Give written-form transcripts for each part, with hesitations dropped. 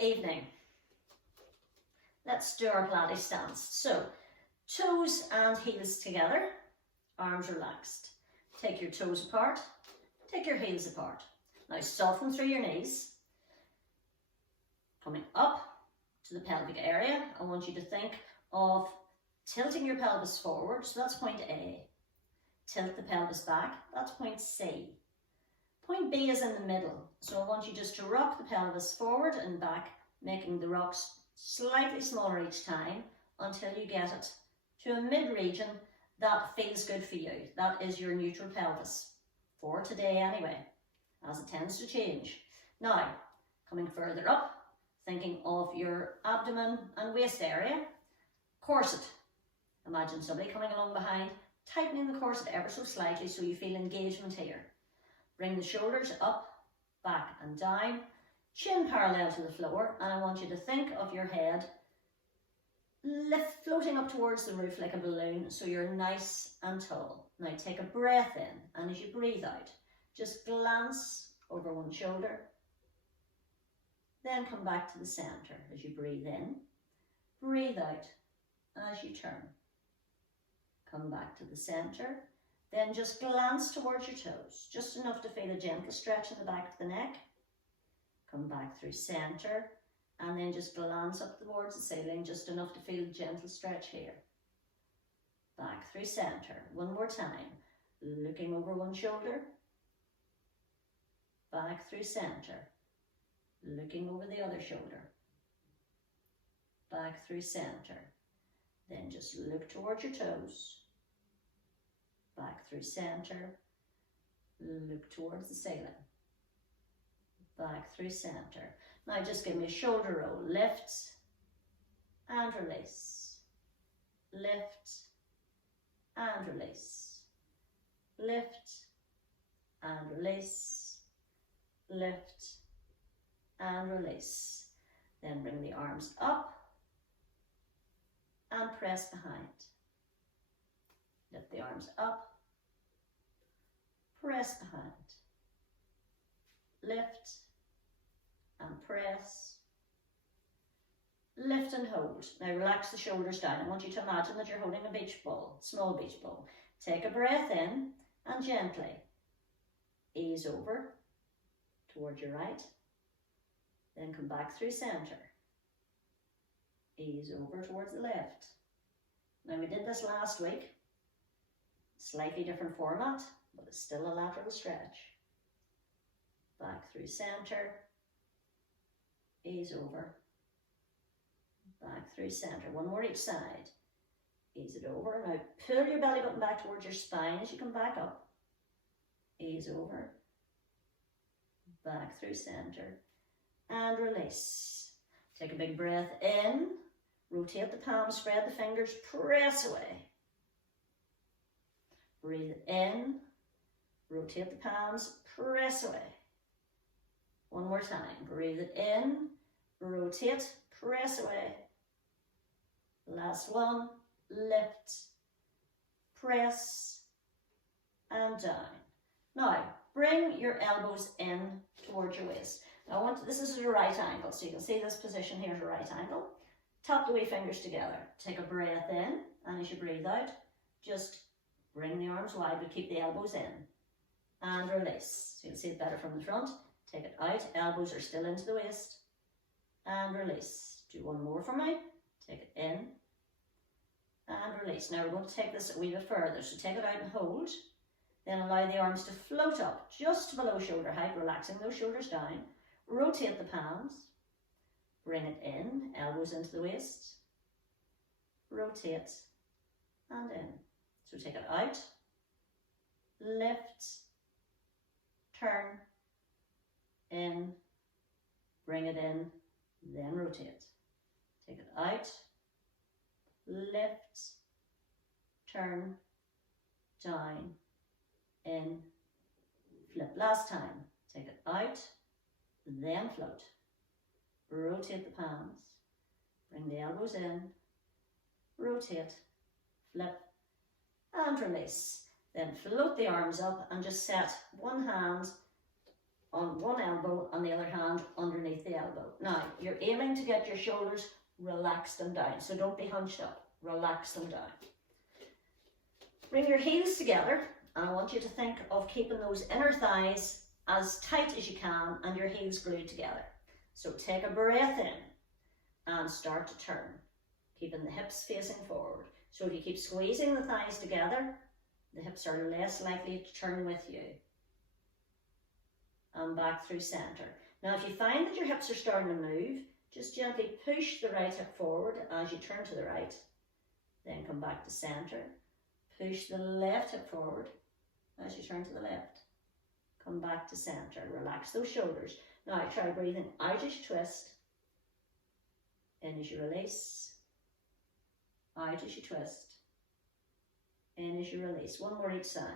evening. Let's do our Pilates stance. So, toes and heels together, arms relaxed. Take your toes apart, take your heels apart. Now soften through your knees. Coming up to the pelvic area, I want you to think of tilting your pelvis forward, so that's point A. Tilt the pelvis back, that's point C. Point B is in the middle, so I want you just to rock the pelvis forward and back, making the rocks slightly smaller each time until you get it to a mid-region that feels good for you. That is your neutral pelvis, for today anyway, as it tends to change. Now, coming further up, thinking of your abdomen and waist area, corset. Imagine somebody coming along behind, tightening the corset ever so slightly so you feel engagement here. Bring the shoulders up, back and down, chin parallel to the floor, and I want you to think of your head floating up towards the roof like a balloon so you're nice and tall. Now take a breath in, and as you breathe out, just glance over one shoulder, then come back to the centre as you breathe in, breathe out as you turn. Come back to the centre, then just glance towards your toes, just enough to feel a gentle stretch in the back of the neck. Come back through centre, and then just glance up towards the ceiling, just enough to feel a gentle stretch here. Back through centre, one more time, looking over one shoulder. Back through centre, looking over the other shoulder. Back through centre, then just look towards your toes. Back through centre, look towards the ceiling. Back through centre. Now just give me a shoulder roll. Lift and release. Lift and release. Lift and release. Lift and release. Then bring the arms up and press behind. Lift the arms up, press behind. Lift and press. Lift and hold. Now relax the shoulders down. I want you to imagine that you're holding a beach ball, small beach ball. Take a breath in and gently ease over towards your right. Then come back through centre. Ease over towards the left. Now we did this last week. Slightly different format, but it's still a lateral stretch. Back through centre, ease over, back through centre. One more each side. Ease it over. Now pull your belly button back towards your spine as you come back up. Ease over, back through centre, and release. Take a big breath in, rotate the palms, spread the fingers, press away. Breathe in, rotate the palms, press away. One more time. Breathe it in, rotate, press away. Last one. Lift, press, and down. Now, bring your elbows in towards your waist. Now, this is at a right angle, so you can see this position here at a right angle. Tap the wee fingers together. Take a breath in, and as you breathe out, just bring the arms wide, but keep the elbows in. And release. So you can see it better from the front. Take it out. Elbows are still into the waist. And release. Do one more for me. Take it in. And release. Now we're going to take this a wee bit further. So take it out and hold. Then allow the arms to float up just below shoulder height, relaxing those shoulders down. Rotate the palms. Bring it in. Elbows into the waist. Rotate. And in. So take it out, lift, turn, in, bring it in, then rotate. Take it out, lift, turn, down, in, flip. Last time. Take it out, then float. Rotate the palms, bring the elbows in, rotate, flip, and release. Then float the arms up and just set one hand on one elbow and the other hand underneath the elbow. Now Now, you're aiming to get your shoulders relaxed and down, so don't be hunched up. Relax them down. Bring your heels together, and I want you to think of keeping those inner thighs as tight as you can and your heels glued together. So take a breath in and start to turn, keeping the hips facing forward. So if you keep squeezing the thighs together, the hips are less likely to turn with you. And back through center. Now if you find that your hips are starting to move, just gently push the right hip forward as you turn to the right. Then come back to center. Push the left hip forward as you turn to the left. Come back to center. Relax those shoulders. Now try breathing out as you twist. In as you release. Out as you twist. In as you release. One more each side.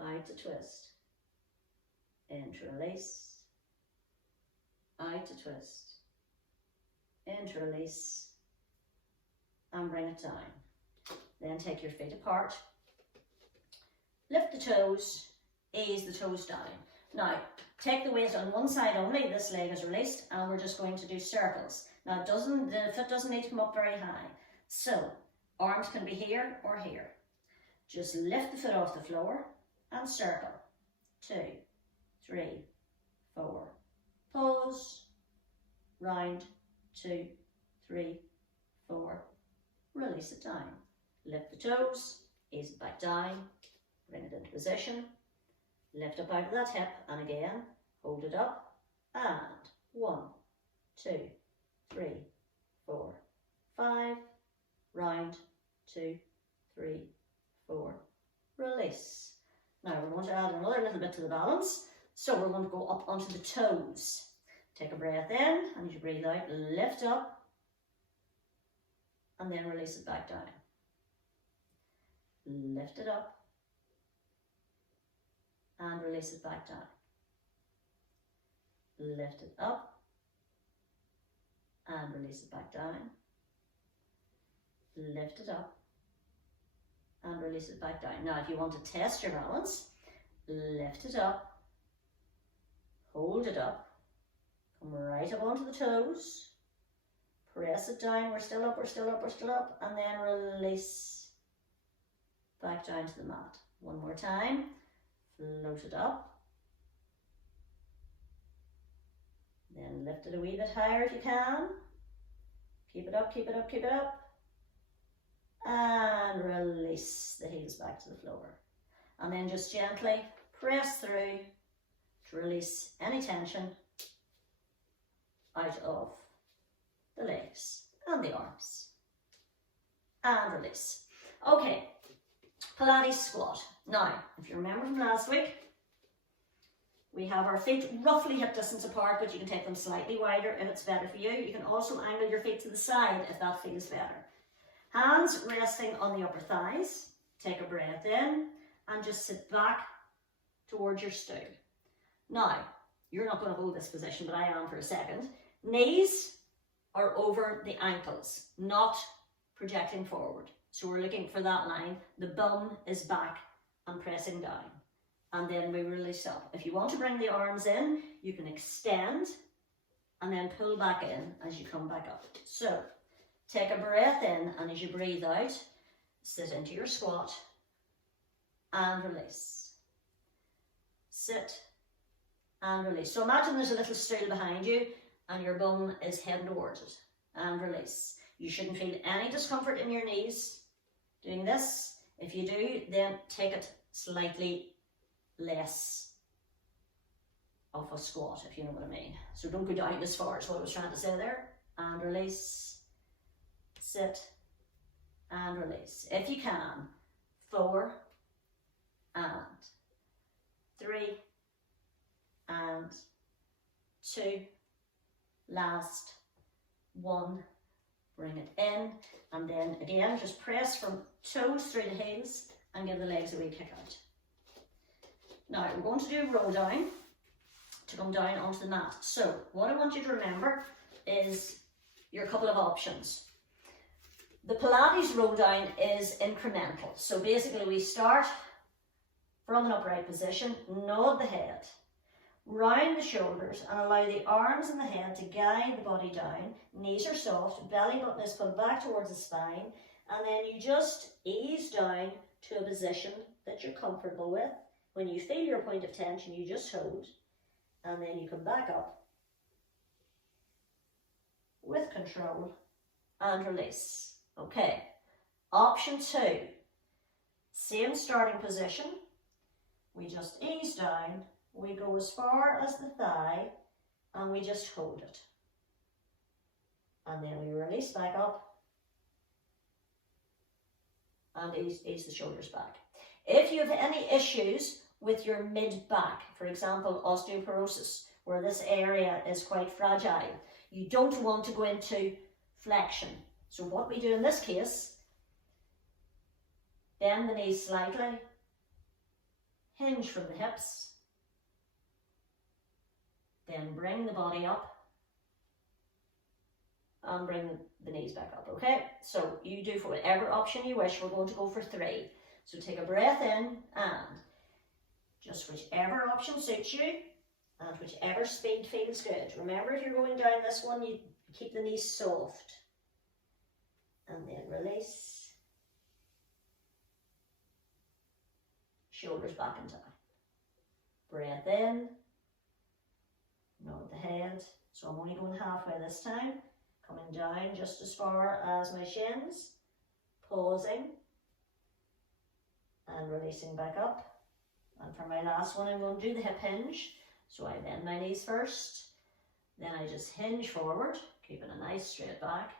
Out to twist. In to release. Out to twist. In to release. And bring it down. Then take your feet apart. Lift the toes. Ease the toes down. Now, take the weight on one side only. This leg is released, and we're just going to do circles. Now, the foot doesn't need to come up very high. So, arms can be here or here. Just lift the foot off the floor and circle. 2, 3, 4. Pause. Round. 2, 3, 4. Release it down. Lift the toes. Ease it back down. Bring it into position. Lift up out of that hip, and again, hold it up, and 1, 2, 3, 4, 5, round, 2, 3, 4, release. Now we're going to add another little bit to the balance, so we're going to go up onto the toes. Take a breath in, and as you breathe out, lift up, and then release it back down. Lift it up, and release it back down. Lift it up and release it back down. Lift it up and release it back down. Now if you want to test your balance, lift it up, hold it up, come right up onto the toes, press it down, we're still up, we're still up, we're still up, and then release back down to the mat. One more time. Float it up, then lift it a wee bit higher if you can. Keep it up, keep it up, keep it up, and release the heels back to the floor. And then just gently press through to release any tension out of the legs and the arms. And release. Okay, Pilates squat. Now, if you remember from last week, we have our feet roughly hip distance apart, but you can take them slightly wider if it's better for you. You can also angle your feet to the side if that feels better. Hands resting on the upper thighs. Take a breath in and just sit back towards your stool. Now, you're not going to hold this position, but I am for a second. Knees are over the ankles, not projecting forward. So we're looking for that line. The bum is back and pressing down, and then we release up. If you want to bring the arms in, you can extend and then pull back in as you come back up. So take a breath in, and as you breathe out, sit into your squat and release. Sit and release. So imagine there's a little stool behind you and your bum is heading towards it, and release. You shouldn't feel any discomfort in your knees doing this. If you do, then take it slightly less of a squat, if you know what I mean. So don't go down as far as what I was trying to say there. And release, sit, and release. If you can, 4, and 3, and 2, last, 1, bring it in, and then again, just press from toes through the heels and give the legs a wee kick out. Now, we're going to do a roll down to come down onto the mat. So, what I want you to remember is your couple of options. The Pilates roll down is incremental. So basically we start from an upright position, nod the head. round the shoulders and allow the arms and the head to guide the body down. Knees are soft, belly button is pulled back towards the spine, and then you just ease down to a position that you're comfortable with. When you feel your point of tension, you just hold, and then you come back up with control and release. Okay, option 2, same starting position. We just ease down, we go as far as the thigh, and we just hold it. And then we release back up and ease the shoulders back. If you have any issues with your mid-back, for example, osteoporosis, where this area is quite fragile, you don't want to go into flexion. So what we do in this case, bend the knees slightly, hinge from the hips, then bring the body up and bring the knees back up, okay? So you do for whatever option you wish. We're going to go for 3. So take a breath in and just whichever option suits you and whichever speed feels good. Remember, if you're going down this one, you keep the knees soft. And then release. Shoulders back and down. Breath in. Nod the head. So I'm only going halfway this time. Coming down just as far as my shins. Pausing. And releasing back up. And for my last one, I'm going to do the hip hinge. So I bend my knees first. Then I just hinge forward, keeping a nice straight back.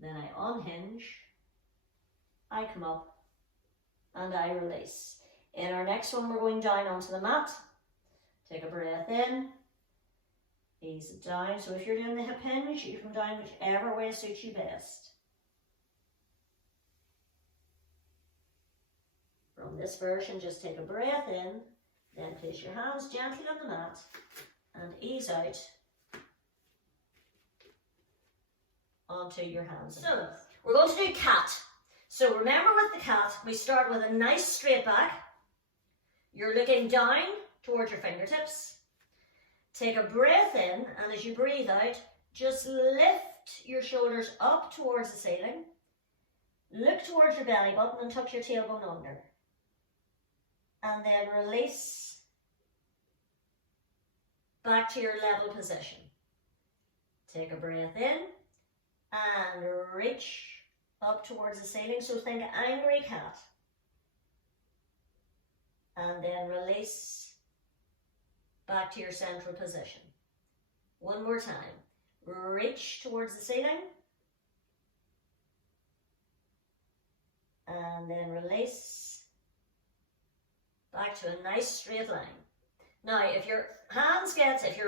Then I unhinge. I come up. And I release. In our next one, we're going down onto the mat. Take a breath in. Ease it down. So if you're doing the hip hinge, you come down whichever way suits you best. From this version, just take a breath in, then place your hands gently on the mat and ease out onto your hands. So we're going to do cat. So remember, with the cat, we start with a nice straight back. You're looking down towards your fingertips. Take a breath in, and as you breathe out, just lift your shoulders up towards the ceiling. Look towards your belly button and tuck your tailbone under. And then release back to your level position. Take a breath in and reach up towards the ceiling. So think angry cat. And then release back to your central position. One more time. Reach towards the ceiling. And then release back to a nice straight line. Now, if your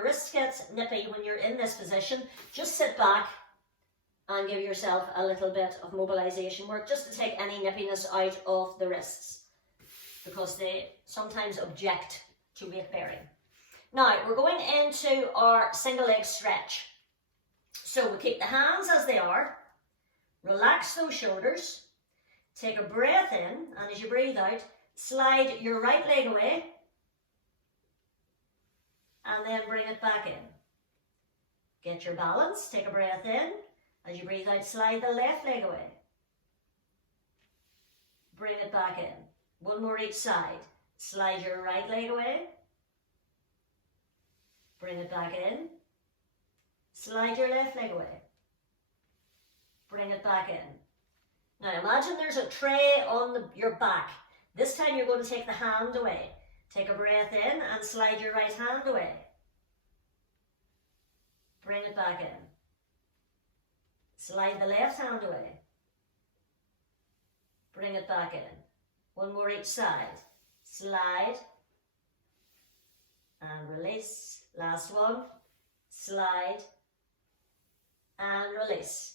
wrist gets nippy when you're in this position, just sit back and give yourself a little bit of mobilization work just to take any nippiness out of the wrists, because they sometimes object to weight bearing. Now, we're going into our single leg stretch. So we keep the hands as they are, relax those shoulders, take a breath in, and as you breathe out, slide your right leg away and then bring it back in. Get your balance, take a breath in. As you breathe out, slide the left leg away. Bring it back in. One more each side. Slide your right leg away. Bring it back in. Slide your left leg away. Bring it back in. Now imagine there's a tray on your back. This time you're going to take the hand away. Take a breath in and slide your right hand away. Bring it back in. Slide the left hand away. Bring it back in. One more each side. Slide and release. Last one. Slide and release.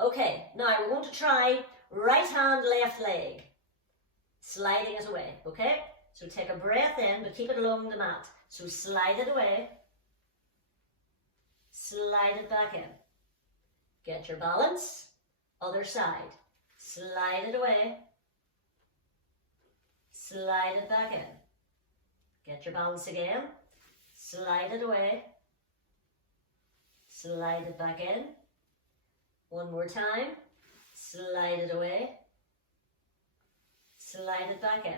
Okay, now we're going to try right hand, left leg. Sliding it away, okay? So take a breath in, but keep it along the mat. So slide it away. Slide it back in. Get your balance. Other side. Slide it away. Slide it back in. Get your balance again. slide it away, slide it back in. One more time, slide it away, slide it back in.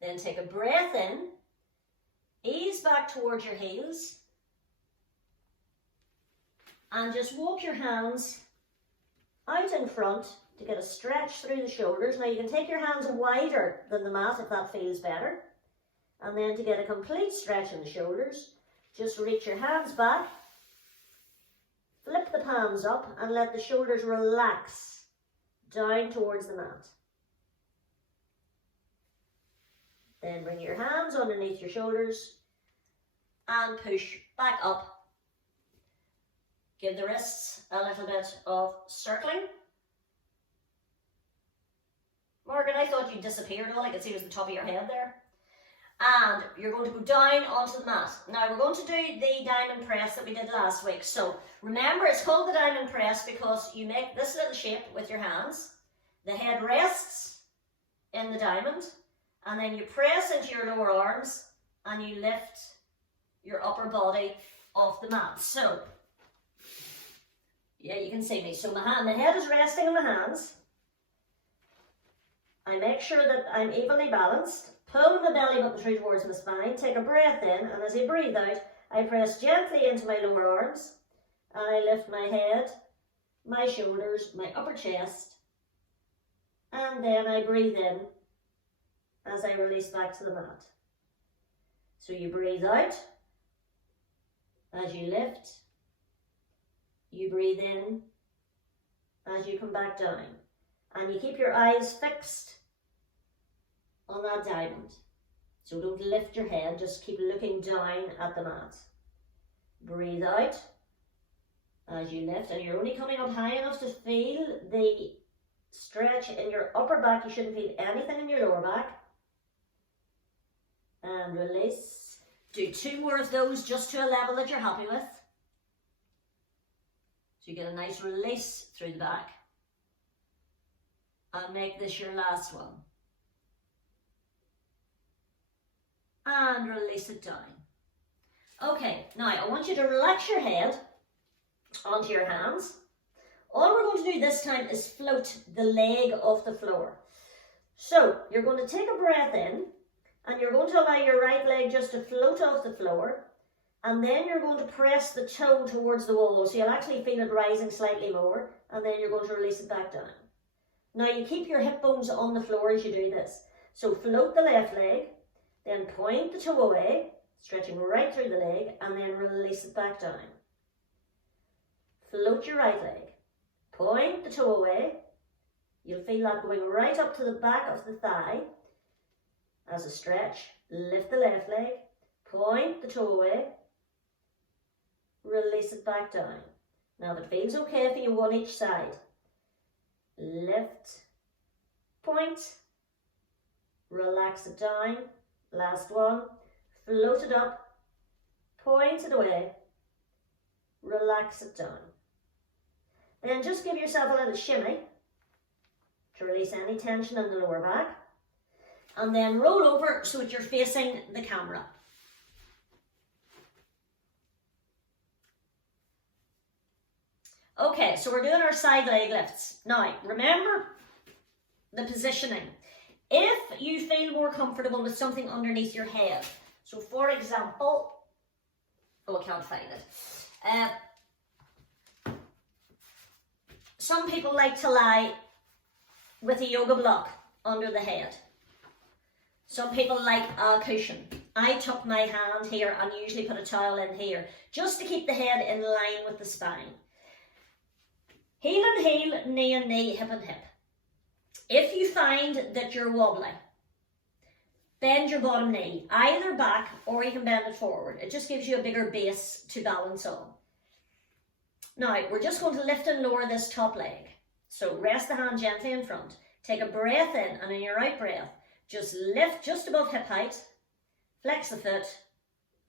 Then take a breath in, ease back towards your heels, and just walk your hands out in front to get a stretch through the shoulders. Now you can take your hands wider than the mat if that feels better. And then to get a complete stretch in the shoulders, just reach your hands back, flip the palms up and let the shoulders relax down towards the mat. Then bring your hands underneath your shoulders and push back up. Give the wrists a little bit of circling. Morgan, I thought you disappeared. All I could see was the top of your head there. And you're going to go down onto the mat. Now we're going to do the diamond press that we did last week. So remember, it's called the diamond press because you make this little shape with your hands. The head rests in the diamond. And then you press into your lower arms and you lift your upper body off the mat. So, yeah, you can see me. So the head is resting in my hands. I make sure that I'm evenly balanced. Pull the belly button through towards my spine. Take a breath in, and as I breathe out, I press gently into my lower arms. And I lift my head, my shoulders, my upper chest. And then I breathe in as I release back to the mat. So you breathe out as you lift. You breathe in as you come back down. And you keep your eyes fixed on that diamond. So don't lift your head, just keep looking down at the mat. Breathe out as you lift, and you're only coming up high enough to feel the stretch in your upper back. You shouldn't feel anything in your lower back. And release. Do 2 more of those just to a level that you're happy with. So you get a nice release through the back. And make this your last one. And release it down. Okay, now I want you to relax your head onto your hands. All we're going to do this time is float the leg off the floor. So you're going to take a breath in and you're going to allow your right leg just to float off the floor. And then you're going to press the toe towards the wall. So you'll actually feel it rising slightly more. And then you're going to release it back down. Now you keep your hip bones on the floor as you do this. So float the left leg, then point the toe away, stretching right through the leg, and then release it back down. Float your right leg, point the toe away. You'll feel that going right up to the back of the thigh as a stretch. Lift the left leg, point the toe away, release it back down. Now if it feels okay for you, one each side. Lift, point, relax it down, last one, float it up, point it away, relax it down. Then just give yourself a little shimmy to release any tension in the lower back, and then roll over so that you're facing the camera. Okay, so we're doing our side leg lifts. Now, remember the positioning. If you feel more comfortable with something underneath your head, so for example, oh, I can't find it. Some people like to lie with a yoga block under the head. Some people like a cushion. I tuck my hand here and usually put a towel in here, just to keep the head in line with the spine. Heel and heel, knee and knee, hip and hip. If you find that you're wobbly, bend your bottom knee, either back or you can bend it forward. It just gives you a bigger base to balance on. Now, we're just going to lift and lower this top leg. So rest the hand gently in front. Take a breath in, and in your out breath, just lift just above hip height, flex the foot,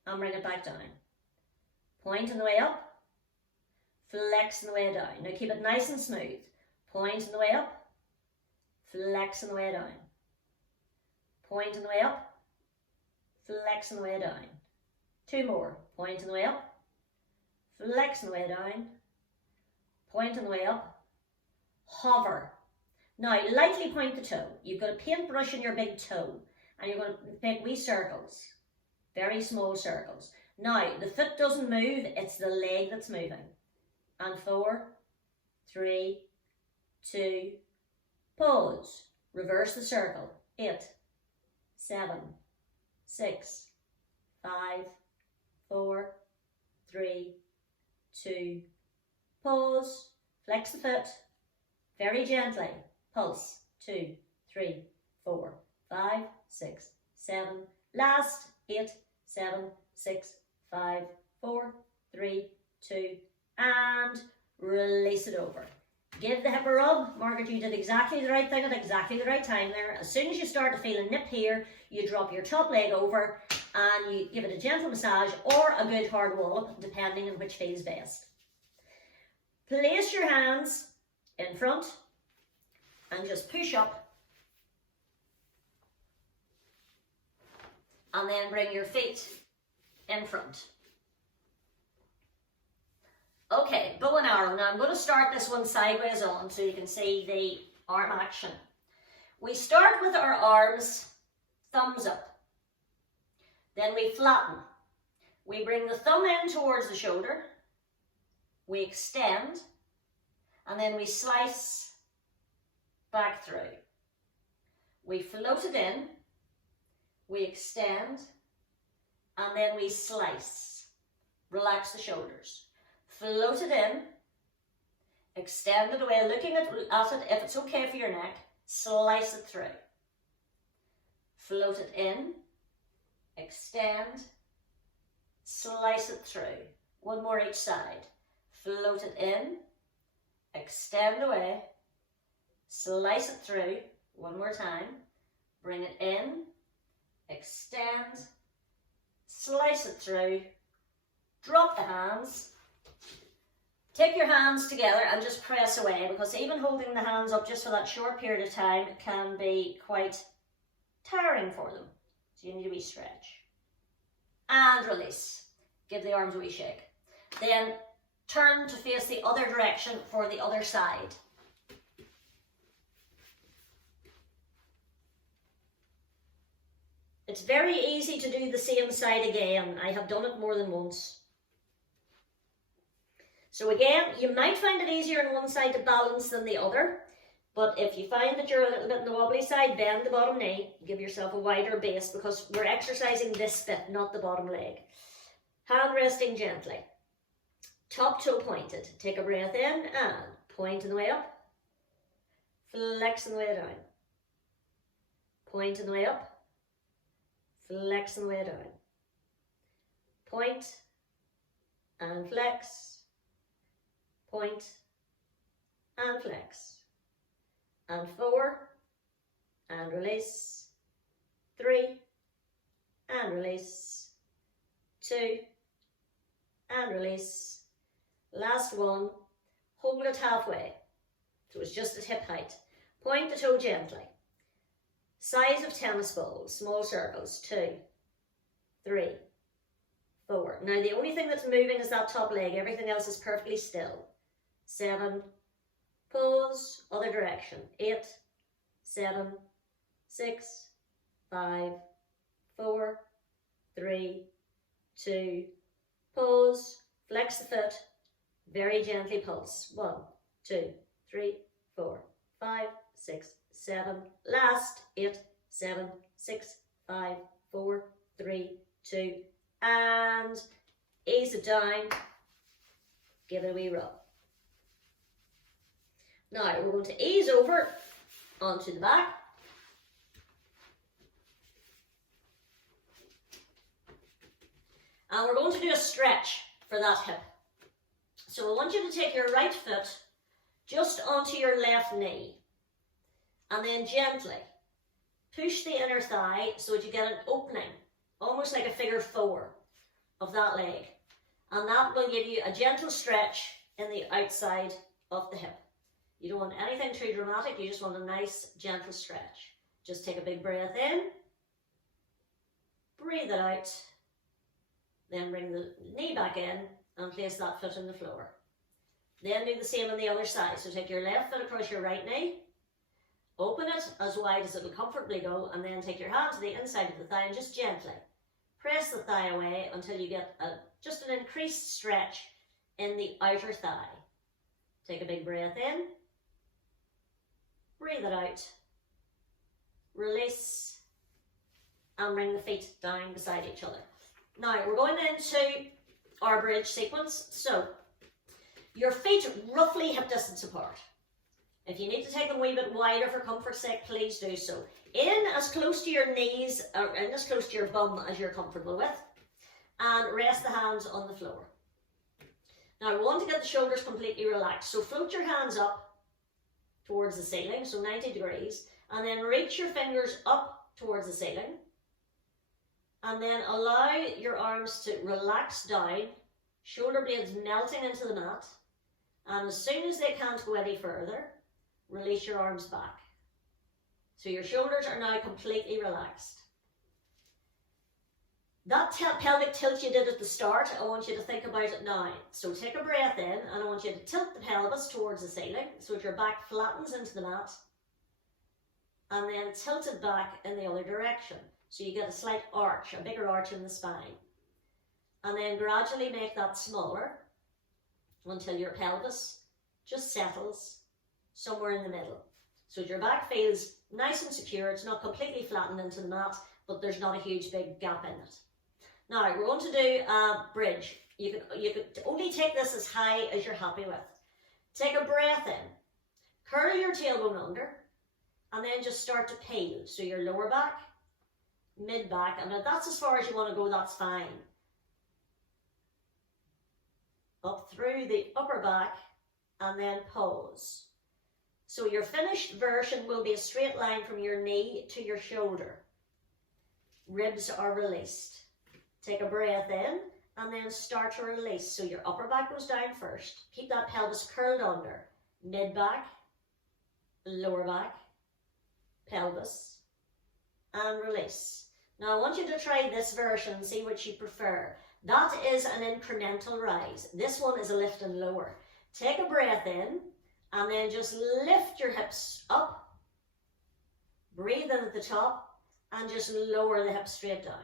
and bring it back down. Point on the way up. Flex on the way down. Now keep it nice and smooth. Point on the way up. Flex on the way down. Point on the way up. Flex on the way down. 2 more. Point on the way up, flex on the way down, point on the way up, hover. Now, lightly point the toe. You've got a paintbrush in your big toe, and you're going to make wee circles, very small circles. Now, the foot doesn't move, it's the leg that's moving. And 4, 3, 2, pause. Reverse the circle. 8, 7, 6, 5, 4, 3, 2, pause. Flex the foot. Very gently. Pulse. 2, 3, 4, 5, 6, 7. Last. 8, 7, 6, 5, 4, 3, 2, and release it over. Give the hip a rub. Margaret, you did exactly the right thing at exactly the right time there. As soon as you start to feel a nip here, you drop your top leg over and you give it a gentle massage or a good hard wallop, depending on which feels best. Place your hands in front and just push up. And then bring your feet in front. Okay, bow and arrow. Now I'm going to start this one sideways on so you can see the arm action. We start with our arms thumbs up. Then we flatten. We bring the thumb in towards the shoulder. We extend. And then we slice back through. We float it in. We extend. And then we slice. Relax the shoulders. Float it in, extend it away, looking at it, if it's okay for your neck, slice it through. Float it in, extend, slice it through. One more each side. Float it in, extend away, slice it through. One more time. Bring it in, extend, slice it through, drop the hands. Take your hands together and just press away, because even holding the hands up just for that short period of time can be quite tiring for them. So you need a wee stretch. And release. Give the arms a wee shake. Then turn to face the other direction for the other side. It's very easy to do the same side again. I have done it more than once. So again, you might find it easier on one side to balance than the other, but if you find that you're a little bit on the wobbly side, bend the bottom knee, give yourself a wider base, because we're exercising this bit, not the bottom leg. Hand resting gently. Top toe pointed. Take a breath in and point on the way up. Flex on the way down. Point on the way up. Flex on the way down. Point and flex. Point and flex. And 4 and release. 3 and release. 2 and release. Last one. Hold it halfway, so it's just at hip height. Point the toe gently. Size of tennis balls, small circles. 2, 3, 4. Now the only thing that's moving is that top leg. Everything else is perfectly still. 7, pause, other direction. 8, 7, 6, 5, 4, 3, 2, pause, flex the foot, very gently pulse. 1, 2, 3, 4, 5, 6, 7, last. 8, 7, 6, 5, 4, 3, 2, and ease it down. Give it a wee rub. Now we're going to ease over onto the back. And we're going to do a stretch for that hip. So I want you to take your right foot just onto your left knee. And then gently push the inner thigh so that you get an opening, almost like a figure 4 of that leg. And that will give you a gentle stretch in the outside of the hip. You don't want anything too dramatic, you just want a nice, gentle stretch. Just take a big breath in, breathe it out, Then bring the knee back in and place that foot on the floor. Then do the same on the other side. So take your left foot across your right knee, open it as wide as it'll comfortably go, and then take your hand to the inside of the thigh and just gently press the thigh away until you get just an increased stretch in the outer thigh. Take a big breath in, breathe it out, release, and bring the feet down beside each other. Now we're going into our bridge sequence. So your feet roughly hip distance apart. If you need to take them a wee bit wider for comfort's sake, please do so. In as close to your knees, or in as close to your bum as you're comfortable with, and rest the hands on the floor. Now we want to get the shoulders completely relaxed, so float your hands up towards the ceiling, so 90 degrees, and then reach your fingers up towards the ceiling, and then allow your arms to relax down, shoulder blades melting into the mat, and as soon as they can't go any further, release your arms back. So your shoulders are now completely relaxed. That pelvic tilt you did at the start, I want you to think about it now. So take a breath in, and I want you to tilt the pelvis towards the ceiling so that your back flattens into the mat, and then tilt it back in the other direction. So you get a slight arch, a bigger arch in the spine. And then gradually make that smaller until your pelvis just settles somewhere in the middle. So your back feels nice and secure. It's not completely flattened into the mat, but there's not a huge big gap in it. Now we're going to do a bridge. You can only take this as high as you're happy with. Take a breath in, curl your tailbone under, and then just start to peel. So your lower back, mid back, and if that's as far as you want to go, that's fine. Up through the upper back, and then pause. So your finished version will be a straight line from your knee to your shoulder. Ribs are released. Take a breath in, and then start to release. So your upper back goes down first. Keep that pelvis curled under. Mid back, lower back, pelvis, and release. Now I want you to try this version and see which you prefer. That is an incremental rise. This one is a lift and lower. Take a breath in, and then just lift your hips up. Breathe in at the top, and just lower the hips straight down.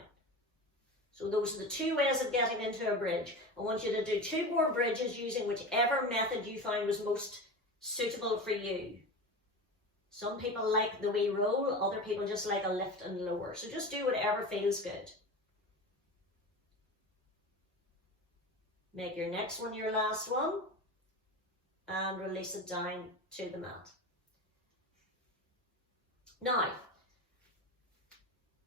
So those are the two ways of getting into a bridge. I want you to do 2 more bridges using whichever method you find was most suitable for you. Some people like the wee roll, other people just like a lift and lower. So just do whatever feels good. Make your next one your last one, and release it down to the mat. Now,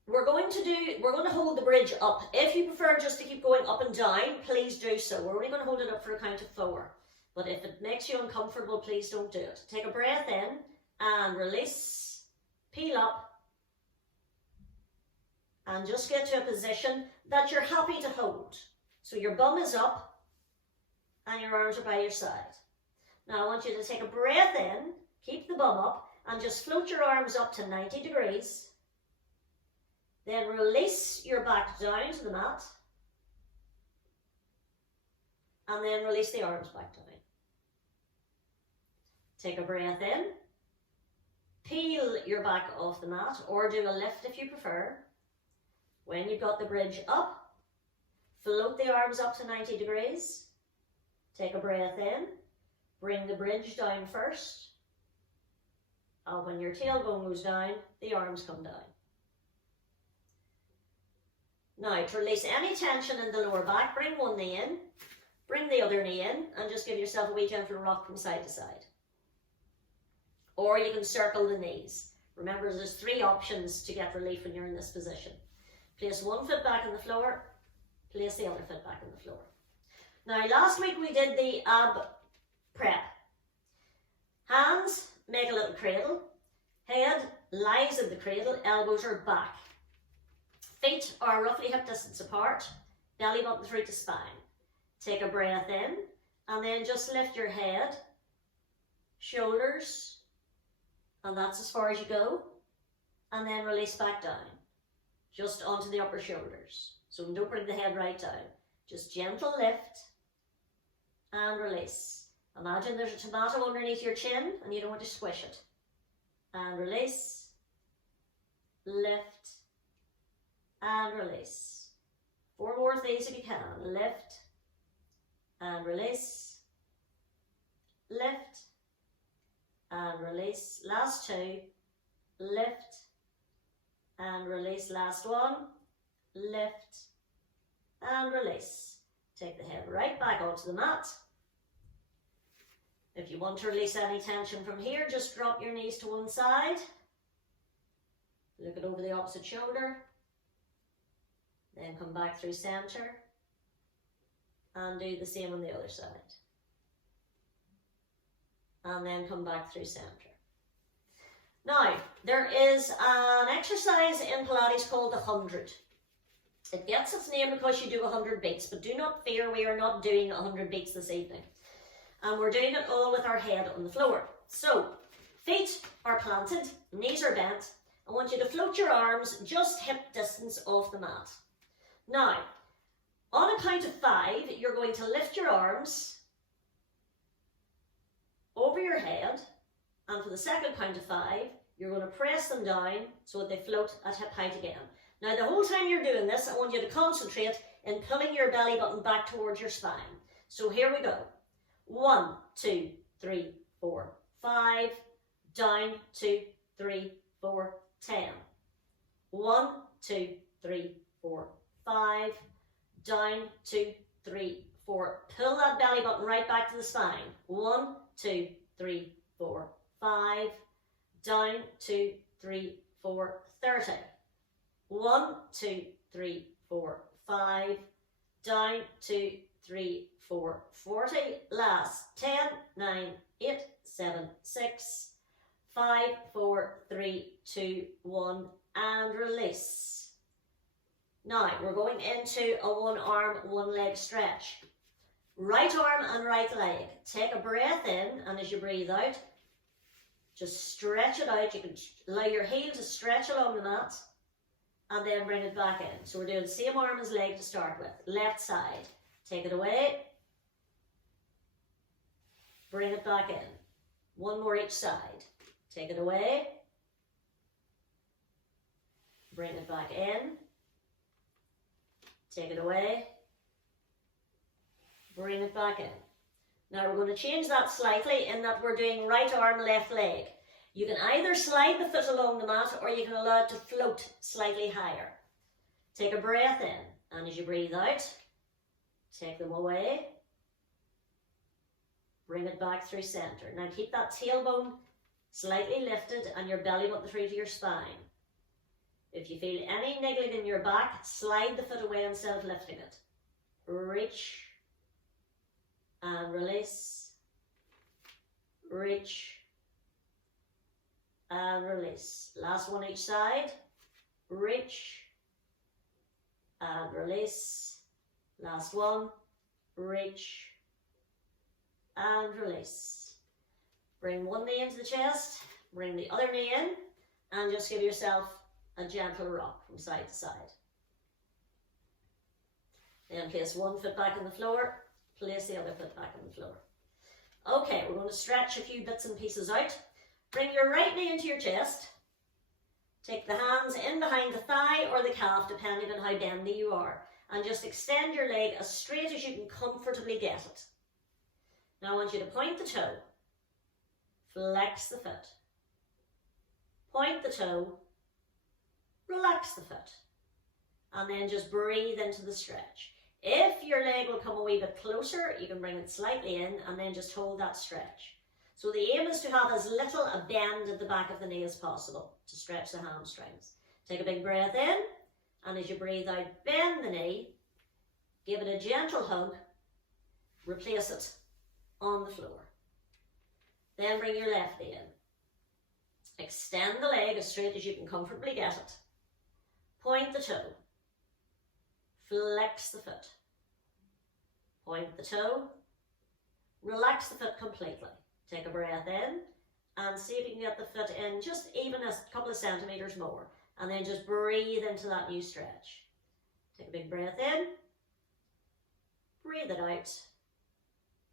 we're going to hold the bridge up. If you prefer just to keep going up and down, please do so. We're only going to hold it up for a count of 4. But if it makes you uncomfortable, please don't do it. Take a breath in and release, peel up, and just get to a position that you're happy to hold. So your bum is up and your arms are by your side. Now I want you to take a breath in, keep the bum up, and just float your arms up to 90 degrees. Then release your back down to the mat. And then release the arms back down. Take a breath in. Peel your back off the mat, or do a lift if you prefer. When you've got the bridge up, float the arms up to 90 degrees. Take a breath in. Bring the bridge down first. And when your tailbone goes down, the arms come down. Now, to release any tension in the lower back, bring one knee in, bring the other knee in, and just give yourself a wee gentle rock from side to side. Or you can circle the knees. Remember, there's 3 options to get relief when you're in this position. Place one foot back on the floor, place the other foot back on the floor. Now, last week we did the ab prep. Hands make a little cradle. Head lies in the cradle, elbows are back. Feet are roughly hip distance apart, belly button through to spine. Take a breath in, and then just lift your head, shoulders, and that's as far as you go, and then release back down, just onto the upper shoulders. So don't bring the head right down. Just gentle lift and release. Imagine there's a tomato underneath your chin and you don't want to squish it. And release, lift, and release. 4 more of these if you can. Lift and release, lift and release. Last 2, lift and release. Last 1, lift and release. Take the head right back onto the mat. If you want to release any tension from here, just drop your knees to one side. Look it over the opposite shoulder. Then come back through center. And do the same on the other side. And then come back through center. Now, there is an exercise in Pilates called the 100. It gets its name because you do 100 beats, but do not fear, we are not doing 100 beats this evening. And we're doing it all with our head on the floor. So, feet are planted, knees are bent. I want you to float your arms just hip distance off the mat. Now, on a count of 5, you're going to lift your arms over your head, and for the second count of 5, you're going to press them down so that they float at hip height again. Now, the whole time you're doing this, I want you to concentrate in pulling your belly button back towards your spine. So here we go. 1, 2, 3, 4, 5, down, 2, 3, 4, 10. 1, 2, 3, 4, 5, down, 2, 3, 4. Pull that belly button right back to the spine. 1, 2, 3, 4, 5, down, 2, 3, 4, 30. 1, 2, 3, 4, 5, down, 2, 3, 4, 40. Last 10, 9, 8, 7, 6, 5, 4, 3, 2, 1, and release. Now we're going into a 1 arm, 1 leg stretch. Right arm and right leg. Take a breath in, and as you breathe out, just stretch it out. You can allow your heel to stretch along the mat and then bring it back in. So we're doing the same arm as leg to start with. Left side. Take it away. Bring it back in. 1 more each side. Take it away. Bring it back in. Take it away. Bring it back in. Now we're going to change that slightly in that we're doing right arm, left leg. You can either slide the foot along the mat or you can allow it to float slightly higher. Take a breath in, and as you breathe out, take them away. Bring it back through center. Now keep that tailbone slightly lifted and your belly button through to your spine. If you feel any niggling in your back, slide the foot away instead of lifting it. Reach and release. Reach and release. Last one each side. Reach and release. Last one. Reach and release. Bring one knee into the chest. Bring the other knee in. And just give yourself a gentle rock from side to side. Then place one foot back on the floor. Place the other foot back on the floor. Okay, we're going to stretch a few bits and pieces out. Bring your right knee into your chest. Take the hands in behind the thigh or the calf, depending on how bendy you are. And just extend your leg as straight as you can comfortably get it. Now I want you to point the toe. Flex the foot. Point the toe. Relax the foot. And then just breathe into the stretch. If your leg will come a wee bit closer, you can bring it slightly in and then just hold that stretch. So the aim is to have as little a bend at the back of the knee as possible to stretch the hamstrings. Take a big breath in, and as you breathe out, bend the knee, give it a gentle hug, replace it on the floor. Then bring your left knee in. Extend the leg as straight as you can comfortably get it. Point the toe. Flex the foot. Point the toe. Relax the foot completely. Take a breath in and see if you can get the foot in just even a couple of centimeters more. And then just breathe into that new stretch. Take a big breath in breathe it out,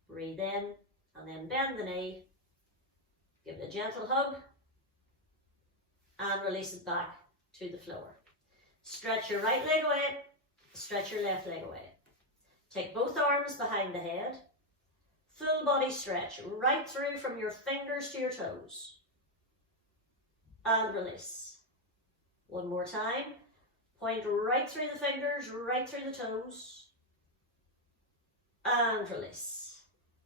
breathe in, and then bend the knee, give it a gentle hug, and release it back to the floor. Stretch your right leg away, stretch your left leg away. Take both arms behind the head, full body stretch, right through from your fingers to your toes. And release. One more time. Point right through the fingers, right through the toes. And release.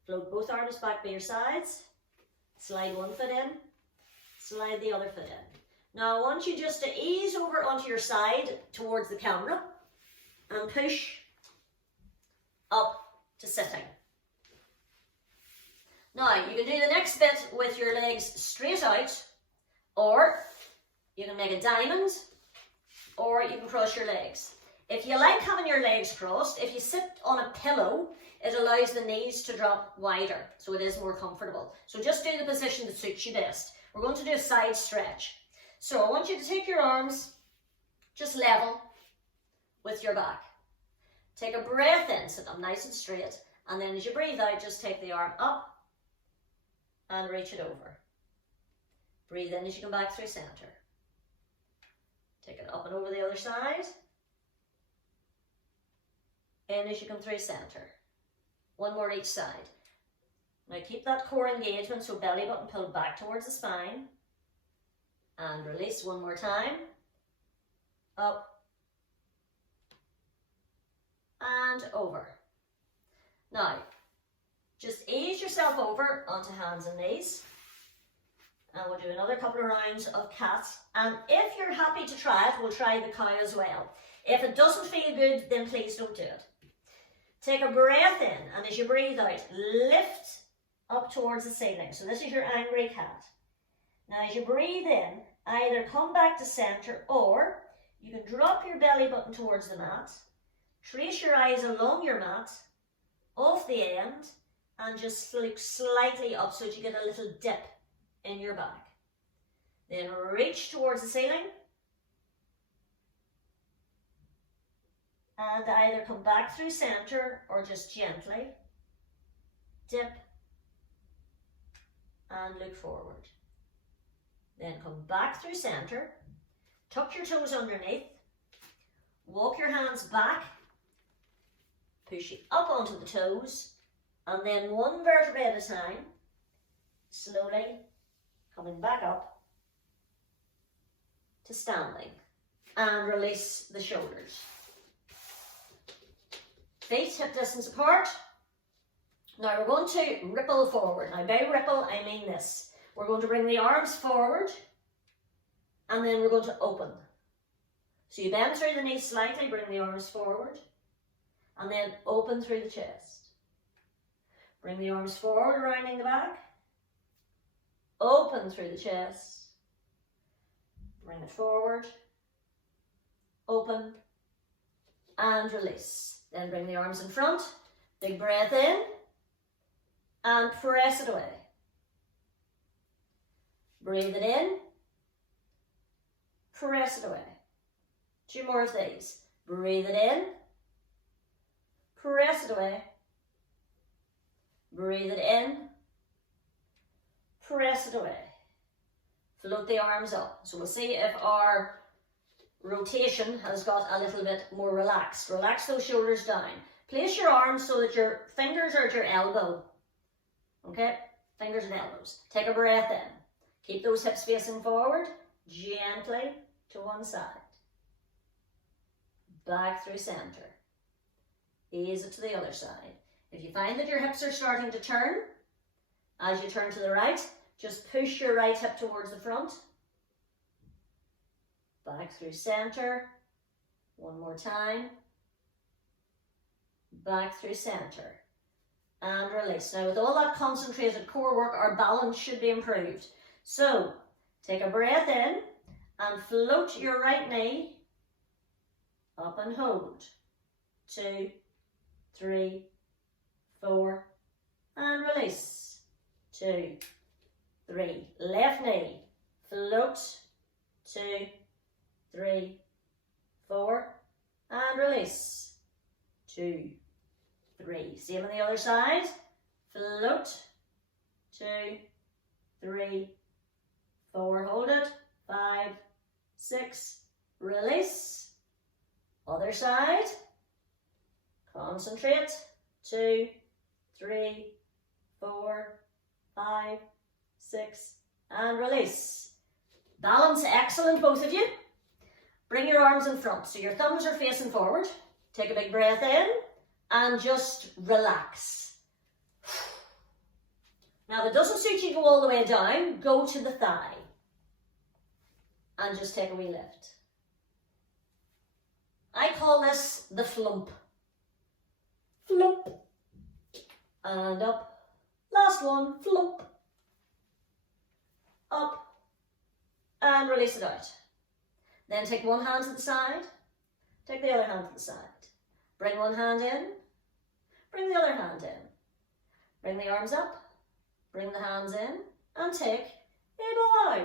Float both arms back by your sides. Slide one foot in, slide the other foot in. Now I want you just to ease over onto your side towards the camera and push up to sitting. Now you can do the next bit with your legs straight out, or you can make a diamond, or you can cross your legs. If you like having your legs crossed, if you sit on a pillow, it allows the knees to drop wider, so it is more comfortable. So just do the position that suits you best. We're going to do a side stretch. So I want you to take your arms just level with your back. Take a breath in, sit up nice and straight, and then as you breathe out, just take the arm up and reach it over. Breathe in as you come back through center. Take it up and over the other side. In as you come through center. One more each side. Now keep that core engagement, so belly button pulled back towards the spine. And release one more time. Up. And over. Now, just ease yourself over onto hands and knees. And we'll do another couple of rounds of cat. And if you're happy to try it, we'll try the cow as well. If it doesn't feel good, then please don't do it. Take a breath in, and as you breathe out, lift up towards the ceiling. So this is your angry cat. Now as you breathe in, either come back to center, or you can drop your belly button towards the mat, trace your eyes along your mat, off the end, and just look slightly up so that you get a little dip in your back. Then reach towards the ceiling, and either come back through center or just gently dip and look forward. Then come back through center, tuck your toes underneath, walk your hands back, push it up onto the toes, and then one vertebrae at a time, slowly coming back up to standing, and release the shoulders. Feet hip distance apart. Now we're going to ripple forward. Now by ripple I mean this. We're going to bring the arms forward and then we're going to open. So you bend through the knees slightly, bring the arms forward and then open through the chest. Bring the arms forward, rounding the back. Open through the chest. Bring it forward. Open and release. Then bring the arms in front. Big breath in and press it away. Breathe it in. Press it away. 2 more of these. Breathe it in. Press it away. Breathe it in. Press it away. Float the arms up. So we'll see if our rotation has got a little bit more relaxed. Relax those shoulders down. Place your arms so that your fingers are at your elbow. Okay? Fingers and elbows. Take a breath in. Keep those hips facing forward. Gently to one side. Back through center. Ease it to the other side. If you find that your hips are starting to turn, as you turn to the right, just push your right hip towards the front. Back through center. One more time. Back through center. And release. Now with all that concentrated core work, our balance should be improved. So, take a breath in and float your right knee up and hold. 2, 3, 4, and release. 2, 3. Left knee, float. 2, 3, 4, and release. 2, 3. Same on the other side. Float. 2, 3, 4. Hold it. 5, 6. Release. Other side. Concentrate. 2, 3, 4, 5, 6. And release. Balance. Excellent, both of you. Bring your arms in front. So your thumbs are facing forward. Take a big breath in and just relax. Now, if it doesn't suit you to go all the way down, go to the thigh and just take a wee lift. I call this the flump. Flump. And up. Last one. Flump. Up. And release it out. Then take one hand to the side. Take the other hand to the side. Bring one hand in. Bring the other hand in. Bring the arms up. Bring the hands in. And take a bow.